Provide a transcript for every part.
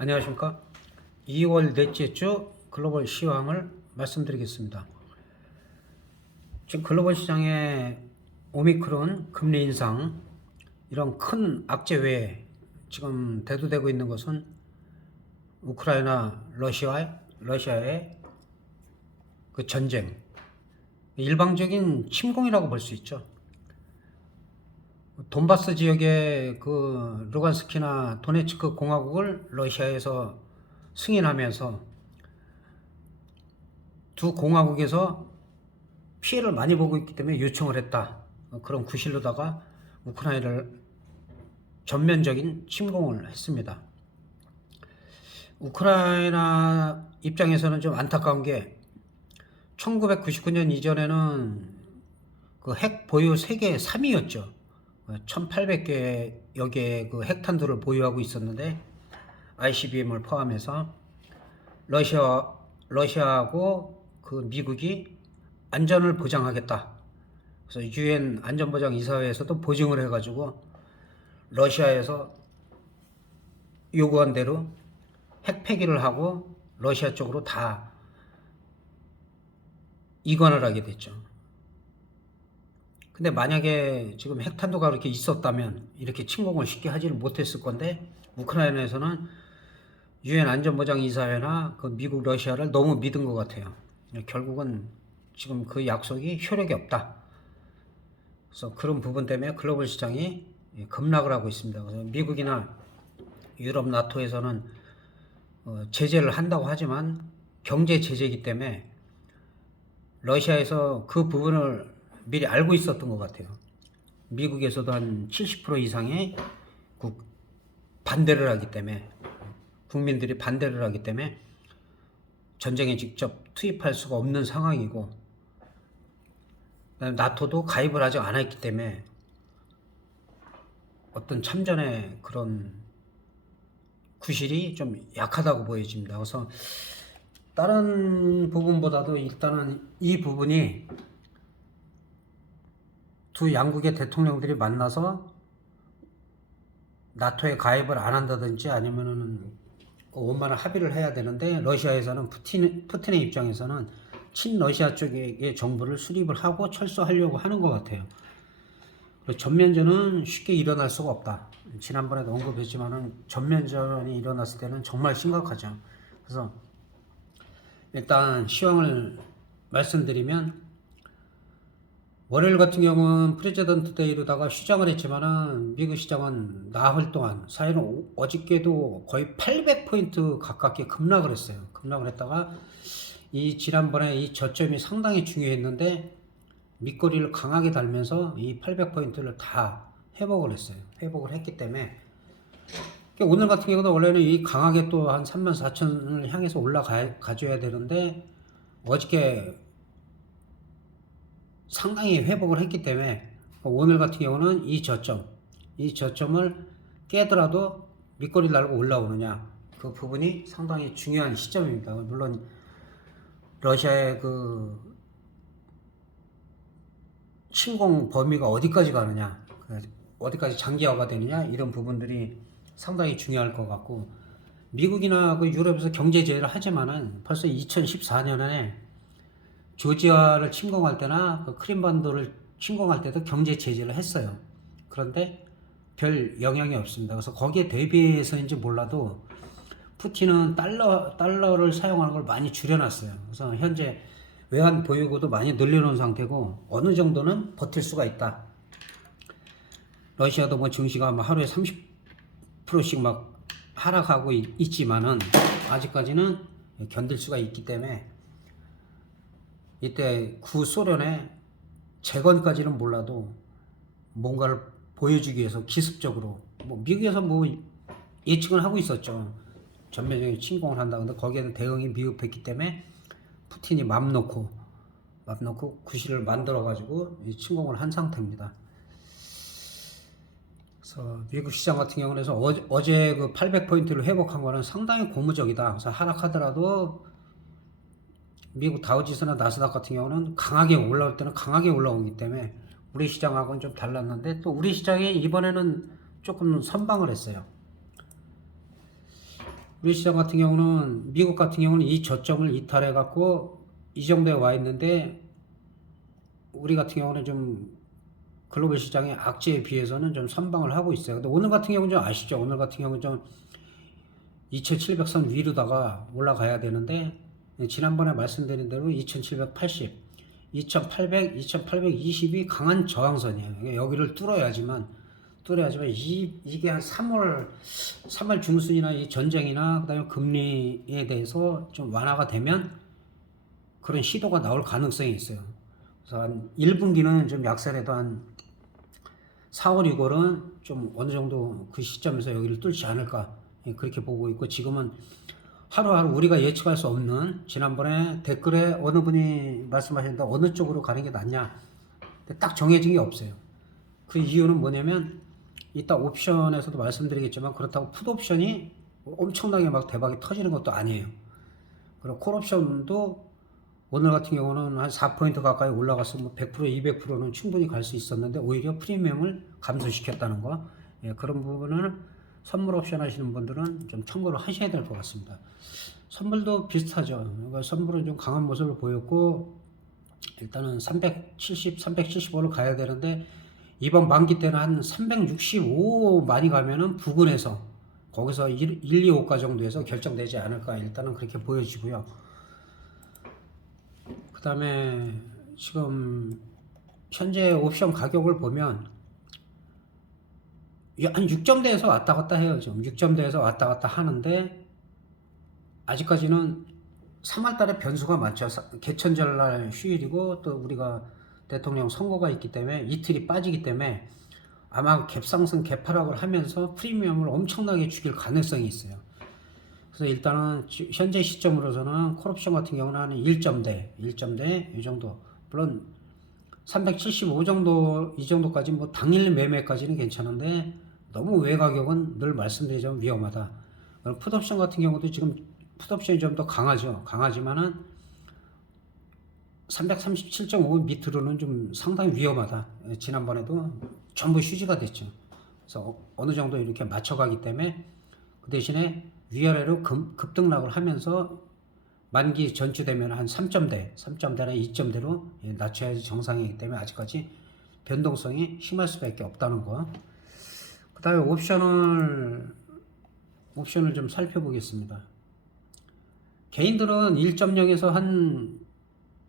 안녕하십니까. 2월 넷째 주 글로벌 시황을 말씀드리겠습니다. 지금 글로벌 시장에 오미크론 금리 인상 이런 큰 악재 외에 지금 대두되고 있는 것은 우크라이나 러시아의 그 전쟁, 일방적인 침공이라고 볼 수 있죠. 돈바스 지역의 그 루간스키나 도네츠크 공화국을 러시아에서 승인하면서 두 공화국에서 피해를 많이 보고 있기 때문에 요청을 했다. 그런 구실로다가 우크라이나를 전면적인 침공을 했습니다. 우크라이나 입장에서는 좀 안타까운 게 1999년 이전에는 그 핵 보유 세계 3위였죠. 1800개 여기에 그 핵탄두를 보유하고 있었는데 ICBM을 포함해서 러시아하고 그 미국이 안전을 보장하겠다. 그래서 UN 안전보장이사회에서도 보증을 해가지고 러시아에서 요구한 대로 핵 폐기를 하고 러시아 쪽으로 다 이관을 하게 됐죠. 근데 만약에 지금 핵탄두가 그렇게 있었다면 이렇게 침공을 쉽게 하지를 못했을 건데 우크라이나에서는 UN 안전보장이사회나 그 미국 러시아를 너무 믿은 것 같아요. 결국은 지금 그 약속이 효력이 없다. 그래서 그런 부분 때문에 글로벌 시장이 급락을 하고 있습니다. 그래서 미국이나 유럽 나토에서는 제재를 한다고 하지만 경제 제재이기 때문에 러시아에서 그 부분을 미리 알고 있었던 것 같아요. 미국에서도 한 70% 이상의 반대를 하기 때문에 국민들이 반대를 하기 때문에 전쟁에 직접 투입할 수가 없는 상황이고 나토도 가입을 아직 안 했기 때문에 어떤 참전의 그런 구실이 좀 약하다고 보여집니다. 그래서 다른 부분보다도 일단은 이 부분이 두 양국의 대통령들이 만나서 나토에 가입을 안 한다든지 아니면은 원만한 합의를 해야 되는데 러시아에서는 푸틴의 입장에서는 친러시아 쪽의 정부를 수립을 하고 철수하려고 하는 것 같아요. 전면전은 쉽게 일어날 수가 없다. 지난번에도 언급했지만은 전면전이 일어났을 때는 정말 심각하죠. 그래서 일단 시황을 말씀드리면 월요일 같은 경우는 프레지던트 데이로다가 휴장을 했지만은 미국 시장은 나흘 동안 사이는 어저께도 거의 800포인트 가깝게 급락을 했어요. 급락을 했다가 이 지난번에 이 저점이 상당히 중요했는데 밑거리를 강하게 달면서 이 800포인트를 다 회복을 했어요. 회복을 했기 때문에 오늘 같은 경우도 원래는 이 강하게 또 한 34,000을 향해서 올라가줘야 되는데 어저께 상당히 회복을 했기 때문에 오늘 같은 경우는 이 저점을 깨더라도 밑거리 달고 올라오느냐 그 부분이 상당히 중요한 시점입니다. 물론 러시아의 그 침공 범위가 어디까지 가느냐 어디까지 장기화가 되느냐 이런 부분들이 상당히 중요할 것 같고 미국이나 그 유럽에서 경제 제재를 하지만은 벌써 2014년에 조지아를 침공할 때나 그 크림반도를 침공할 때도 경제 제재를 했어요. 그런데 별 영향이 없습니다. 그래서 거기에 대비해서인지 몰라도 푸틴은 달러를 사용하는 걸 많이 줄여놨어요. 그래서 현재 외환 보유고도 많이 늘려놓은 상태고 어느 정도는 버틸 수가 있다. 러시아도 뭐 증시가 뭐 하루에 30%씩 막 하락하고 있지만은 아직까지는 견딜 수가 있기 때문에 이때 구소련의 재건까지는 몰라도 뭔가를 보여주기 위해서 기습적으로 뭐 미국에서 뭐 예측을 하고 있었죠. 전면적인 침공을 한다. 근데 거기에는 대응이 미흡했기 때문에 푸틴이 맘 놓고 구실을 만들어 가지고 침공을 한 상태입니다. 그래서 미국 시장 같은 경우는 어제 그 800포인트를 회복한 거는 상당히 고무적이다. 그래서 하락하더라도 미국 다우지수나 나스닥 같은 경우는 강하게 올라올 때는 강하게 올라오기 때문에 우리 시장하고는 좀 달랐는데 또 우리 시장이 이번에는 조금 선방을 했어요. 우리 시장 같은 경우는 미국 같은 경우는 이 저점을 이탈해 갖고 이 정도에 와 있는데 우리 같은 경우는 좀 글로벌 시장의 악재에 비해서는 좀 선방을 하고 있어요. 근데 오늘 같은 경우는 좀 아시죠? 오늘 같은 경우는 좀 2700선 위로다가 올라가야 되는데 지난번에 말씀드린 대로 2780, 2800, 2820이 강한 저항선이에요. 여기를 뚫어야지만 이게 한 3월 중순이나 이 전쟁이나 그다음에 금리에 대해서 좀 완화가 되면 그런 시도가 나올 가능성이 있어요. 그래서 한 1분기는 좀 약세라도 한 4월, 6월은 좀 어느 정도 그 시점에서 여기를 뚫지 않을까 그렇게 보고 있고 지금은 하루하루 우리가 예측할 수 없는 지난번에 댓글에 어느 분이 말씀하셨는데 어느 쪽으로 가는 게 낫냐 딱 정해진 게 없어요. 그 이유는 뭐냐면 이따 옵션에서도 말씀드리겠지만 그렇다고 풋옵션이 엄청나게 막 대박이 터지는 것도 아니에요. 그리고 콜옵션도 오늘 같은 경우는 한 4포인트 가까이 올라가서 뭐 100%, 200%는 충분히 갈 수 있었는데 오히려 프리미엄을 감소시켰다는 거. 예, 그런 부분은 선물 옵션 하시는 분들은 좀 참고를 하셔야 될 것 같습니다. 선물도 비슷하죠. 그러니까 선물은 좀 강한 모습을 보였고 일단은 370, 375를 가야 되는데 이번 만기 때는 한 365 많이 가면은 부근에서 거기서 1, 2, 5가 정도에서 결정되지 않을까 일단은 그렇게 보여지고요. 그 다음에 지금 현재 옵션 가격을 보면 한 6점대에서 왔다 갔다 해요. 지금 6점대에서 왔다 갔다 하는데 아직까지는 3월달에 변수가 많죠. 개천절날 휴일이고 또 우리가 대통령 선거가 있기 때문에 이틀이 빠지기 때문에 아마 갭상승 갭하락을 하면서 프리미엄을 엄청나게 죽일 가능성이 있어요. 그래서 일단은 현재 시점으로서는 콜옵션 같은 경우는 한 1점대 이 정도. 물론 375 정도 이 정도까지 뭐 당일 매매까지는 괜찮은데 너무 외 가격은 늘 말씀드리자면 위험하다. 풋옵션 같은 경우도 지금 풋옵션이 좀 더 강하죠. 강하지만은 337.5 밑으로는 좀 상당히 위험하다. 지난번에도 전부 휴지가 됐죠. 그래서 어느 정도 이렇게 맞춰가기 때문에 그 대신에 위아래로 급등락을 하면서 만기 전주되면 한 3점대나 2점대로 낮춰야지 정상이기 때문에 아직까지 변동성이 심할 수밖에 없다는 거. 그 다음에 옵션을 좀 살펴보겠습니다. 개인들은 1.0에서 한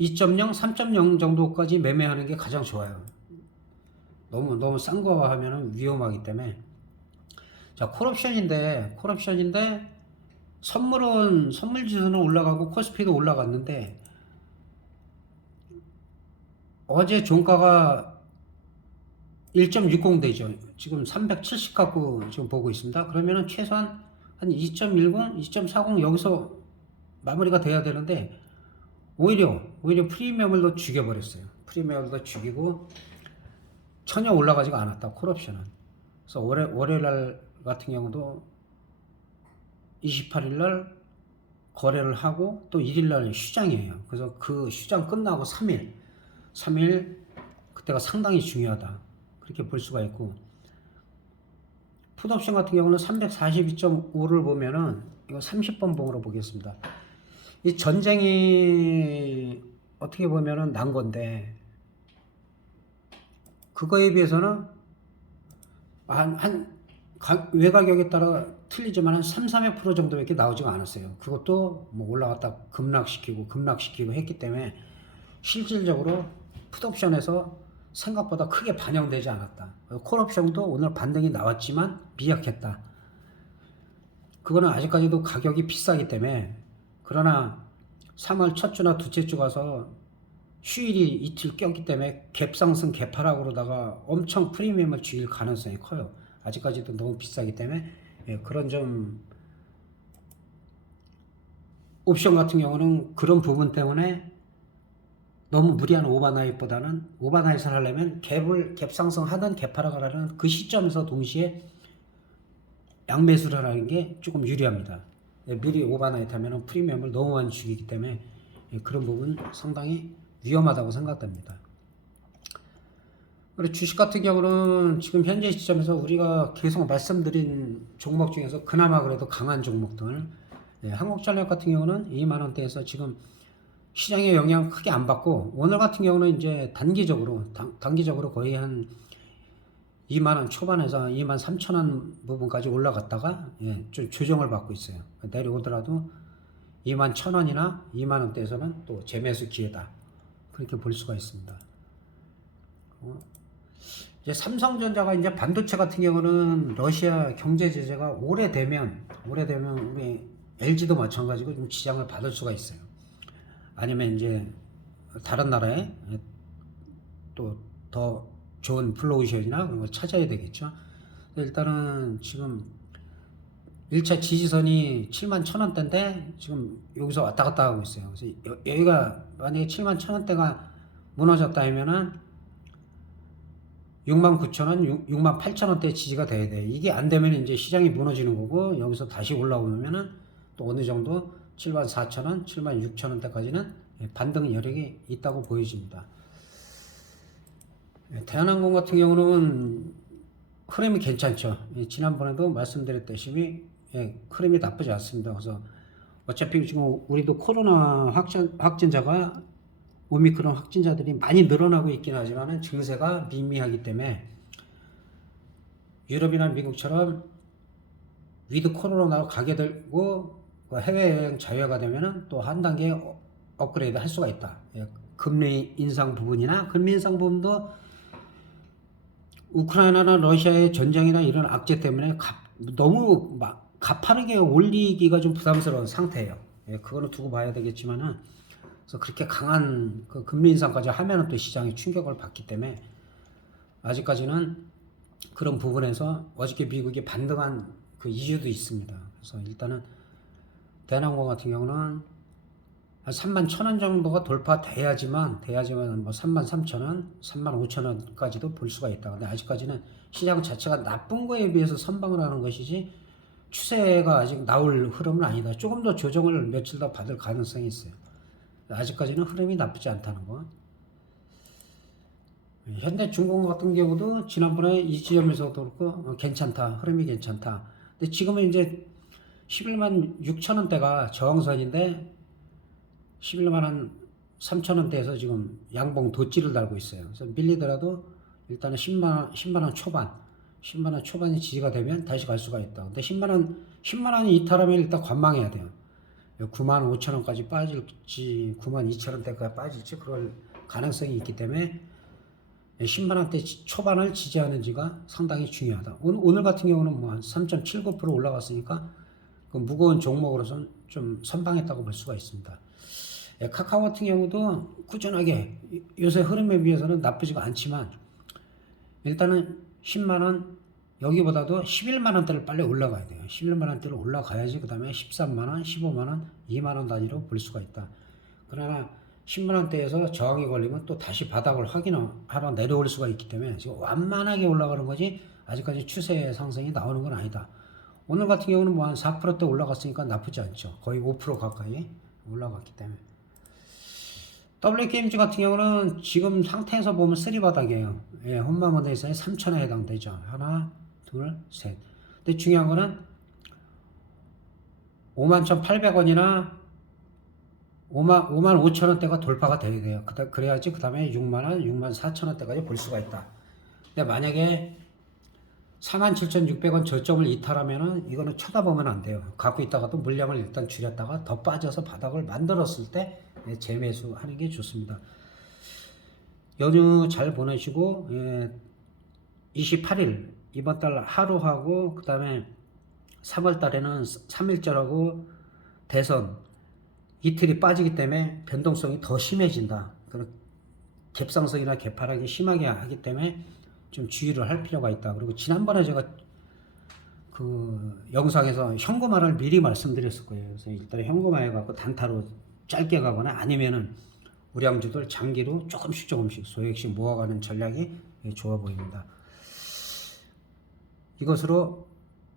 2.0, 3.0 정도까지 매매하는 게 가장 좋아요. 너무 싼 거 하면 위험하기 때문에. 자, 콜옵션인데 선물 지수는 올라가고 코스피도 올라갔는데 어제 종가가 1.60 되죠. 지금 370 갖고 지금 보고 있습니다. 그러면은 최소한 한 2.10, 2.40 여기서 마무리가 돼야 되는데 오히려 프리미엄을 더 죽여버렸어요. 프리미엄을 더 죽이고 전혀 올라가지가 않았다. 콜옵션은. 그래서 월요일날 같은 경우도 28일날 거래를 하고 또 1일날 휴장이에요. 그래서 그 휴장 끝나고 3일 그때가 상당히 중요하다. 그렇게 볼 수가 있고 풋옵션 같은 경우는 342.5를 보면은 이거 30번 봉으로 보겠습니다. 이 전쟁이 어떻게 보면은 난 건데 그거에 비해서는 외가격에 따라 틀리지만 한 3-4% 정도밖에 나오지가 않았어요. 그것도 뭐 올라갔다 급락시키고 했기 때문에 실질적으로 풋옵션에서 생각보다 크게 반영되지 않았다. 콜옵션도 오늘 반등이 나왔지만 미약했다. 그거는 아직까지도 가격이 비싸기 때문에 그러나 3월 첫 주나 둘째 주 가서 휴일이 이틀 꼈기 때문에 갭상승 갭하락으로다가 엄청 프리미엄을 죽일 가능성이 커요. 아직까지도 너무 비싸기 때문에 그런 점 옵션 같은 경우는 그런 부분 때문에 너무 무리한 오버나잇보다는 오버나잇을 하려면 갭 상승하든 갭하락을 하든 그 시점에서 동시에 양매수를 하는 게 조금 유리합니다. 미리 오버나잇 하면 프리미엄을 너무 많이 죽이기 때문에 그런 부분 상당히 위험하다고 생각됩니다. 그리고 주식 같은 경우는 지금 현재 시점에서 우리가 계속 말씀드린 종목 중에서 그나마 그래도 강한 종목들, 한국전력 같은 경우는 2만 원대에서 지금 시장의 영향 크게 안 받고, 오늘 같은 경우는 이제 단기적으로 거의 한 2만 원 초반에서 2만 3천 원 부분까지 올라갔다가 좀 조정을 받고 있어요. 내려오더라도 2만 1천 원이나 2만 원대에서는 또 재매수 기회다, 그렇게 볼 수가 있습니다. 이제 삼성전자가 이제 반도체 같은 경우는 러시아 경제 제재가 오래되면 우리 LG도 마찬가지고 좀 지장을 받을 수가 있어요. 아니면 이제 다른 나라에 또 더 좋은 블루오션이나 그런 걸 찾아야 되겠죠. 일단은 지금 1차 지지선이 7만 1천 원대인데 지금 여기서 왔다 갔다 하고 있어요. 그래서 여기가 만약에 7만 1천 원대가 무너졌다 하면은 6만 9천 원, 6만 8천 원대 지지가 돼야 돼. 이게 안 되면 이제 시장이 무너지는 거고, 여기서 다시 올라오면은 또 어느 정도 7만 4천 원, 7만 6천 원대까지는 반등 여력이 있다고 보여집니다. 대한항공 같은 경우는 흐름이 괜찮죠. 지난번에도 말씀드렸다시피 흐름이 나쁘지 않습니다. 그래서 어차피 지금 우리도 코로나 확진자가 오미크론 확진자들이 많이 늘어나고 있긴 하지만 증세가 미미하기 때문에 유럽이나 미국처럼 위드 코로나로 가게 되고 해외여행 자유화가 되면 또 한 단계 업그레이드 할 수가 있다. 금리 인상 부분도 우크라이나나 러시아의 전쟁이나 이런 악재 때문에 너무 가파르게 올리기가 좀 부담스러운 상태예요. 그거는 두고 봐야 되겠지만은, 그래서 그렇게 강한 그 금리 인상까지 하면은 또 시장이 충격을 받기 때문에 아직까지는 그런 부분에서 어저께 미국이 반등한 그 이유도 있습니다. 그래서 일단은 대한항공 같은 경우는 한 3만 1천 원 정도가 돌파돼야지만 뭐 3만 3천 원, 3만 5천 원까지도 볼 수가 있다. 근데 아직까지는 시장 자체가 나쁜 거에 비해서 선방을 하는 것이지 추세가 아직 나올 흐름은 아니다. 조금 더 조정을 며칠 더 받을 가능성이 있어요. 아직까지는 흐름이 나쁘지 않다는 거. 현대중공업 같은 경우도 지난번에 이 지점에서도 그렇고 괜찮다, 흐름이 괜찮다. 근데 지금은 이제 11만 6천 원대가 저항선인데 11만 한 3천 원대에서 지금 양봉 덧지를 달고 있어요. 그래서 밀리더라도 일단은 10만 원 초반이 지지가 되면 다시 갈 수가 있다. 근데 10만 원이 이탈하면 일단 관망해야 돼요. 9만 5천 원까지 빠질지 9만 2천 원대까지 빠질지 그럴 가능성이 있기 때문에 10만 원대 초반을 지지하는지가 상당히 중요하다. 오늘 같은 경우는 뭐 한 3.79% 올라갔으니까 그 무거운 종목으로서는 좀 선방했다고 볼 수가 있습니다. 카카오 같은 경우도 꾸준하게 요새 흐름에 비해서는 나쁘지가 않지만 일단은 10만 원, 여기보다도 11만 원대를 빨리 올라가야 돼요. 11만 원대를 올라가야지 그 다음에 13만 원, 15만 원, 2만 원 단위로 볼 수가 있다. 그러나 10만 원대에서 저항이 걸리면 또 다시 바닥을 확인하러 내려올 수가 있기 때문에 지금 완만하게 올라가는 거지 아직까지 추세 상승이 나오는 건 아니다. 오늘 같은 경우는 뭐 한 4%대 올라갔으니까 나쁘지 않죠. 거의 5% 가까이 올라갔기 때문에. WKMG 같은 경우는 지금 상태에서 보면 쓰리바닥이에요. 홈마머데이서의 3천에 해당되죠. 하나, 둘, 셋. 근데 중요한 거는 51,800원이나 5만 5천 원대가 돌파가 돼야 돼요. 그래야지 그 다음에 6만 원, 6만 4천 원대까지 볼 수가 있다. 근데 만약에 47,600원 저점을 이탈하면은 이거는 쳐다보면 안 돼요. 갖고 있다가도 물량을 일단 줄였다가 더 빠져서 바닥을 만들었을 때 재매수하는 게 좋습니다. 연휴 잘 보내시고 28일 이번 달 하루하고 그 다음에 3월 달에는 3일절하고 대선 이틀이 빠지기 때문에 변동성이 더 심해진다. 갭상승이나 개파락이 심하게 하기 때문에 좀 주의를 할 필요가 있다. 그리고 지난번에 제가 그 영상에서 현금화를 미리 말씀드렸을 거예요. 그래서 일단 현금화해 갖고 단타로 짧게 가거나 아니면은 우량주들 장기로 조금씩 소액씩 모아가는 전략이 좋아 보입니다. 이것으로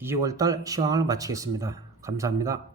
2월달 시황을 마치겠습니다. 감사합니다.